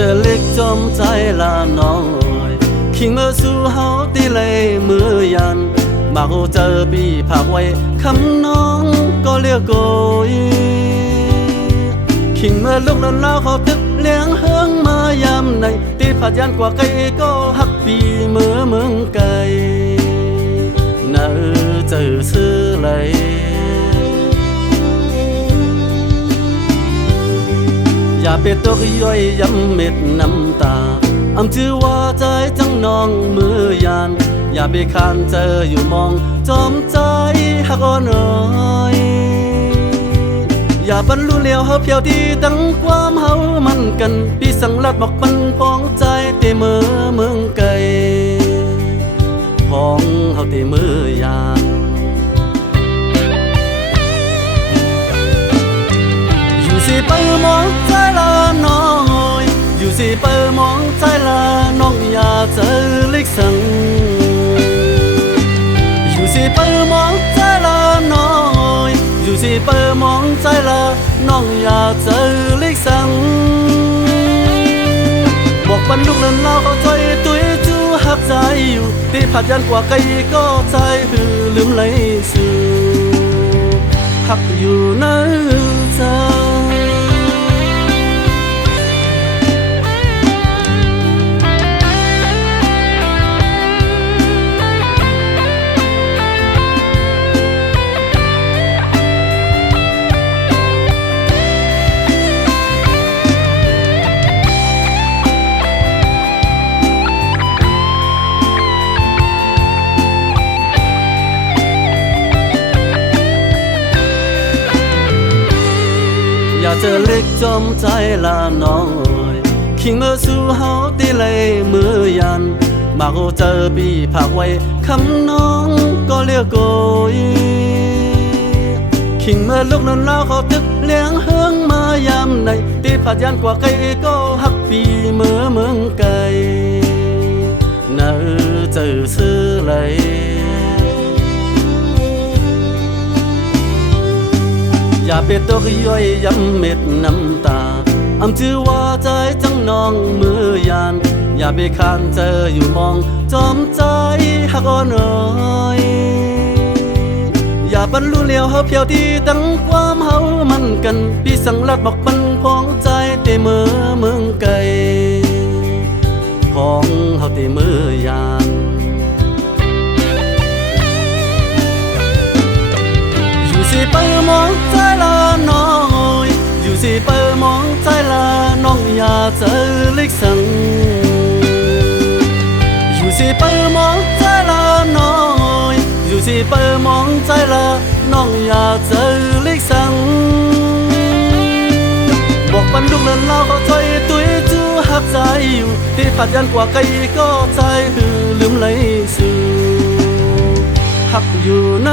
เจอเล็กจอมใจละน้องเอ๋ยขิงเมื่อสู่เฮาตีเลยมือยันมาโอเจอปีผักไว้คำน้องก็เรียกโกยขิงเมื่อลูกนั้นเล่าเขาตึกเลี้ยงเฮืองมายามในตีผัดยันกว่าไก่ก็หักปีเมื่อเมืองไก่เนื้อเจอซื้อเลยอย่าไปตกย่อยย้ำเม็ดน้ำตาอำชื่อว่าใจจังน้องมือยานอย่าไปคานเจออยู่มองจอมใจหักอ่อนอ้อยอย่าบรรลุเลี้ยวเฮาเพียวที่ตั้งความเฮามันกันพี่สังลัดบอกมันพองใจเตมือเมืองไกลพองเฮาเตมือยานอยู่สิเปิมองใจละน้อยอยู่สิเปิมองใจละน้องอย่าเจอลิกสังอยู่สิเปิมองใจละน้อยอยู่สิเปิมองใจละน้องอย่าเจอลิกสังบอกบรรลุนั้นเราเข้าใจตุ้ยจูหักใจอยู่ที่ผัดยันกว่าไก่ก็ใจหือลืมไหลสู่หักอยู่ในใจอย่าเจอเล็กจอมใจละน้องเอ๋ยขิงเมื่อสู่เฮาตีเลยมือยันมาโอเจอปีผักไว้คำน้องก็เรียกโกยขิงเมื่อลูกนั้นเล่าเขาตึกเลี้ยงเฮืองมายามในตีผัดยันกว่าไก่ก็หักปีเมื่อเมืองไกลเนื้อเจอซื้อเลยอย่าไปตกย่อยย้ำเม็ดน้ำตาอำชื่อว่าใจจังน้องมือยานอย่าไปคานเจออยู่มองจอมใจหักอ่อนอ้อยอย่าบรรลุเลี้ยวเฮาเพียวที่ตั้งความเฮามันกันพี่สังลัดบอกมันพองใจเตมือเมืองไกลพองเฮาเตมือยานอยู่สิเปิมองใจละน้อยอยู่สิเปิมองใจละน้องอย่าเจอลิกสังอยู่สิเปิมองใจละน้อยอยู่สิเปิมองใจละน้องอย่าเจอลิกสังบอกบรรลุนั้นเราเข้าใจตุ้ยจูหักใจอยู่ที่ผัดยันกว่าไก่ก็ใจหือลืมไหลสู่หักอยู่ใน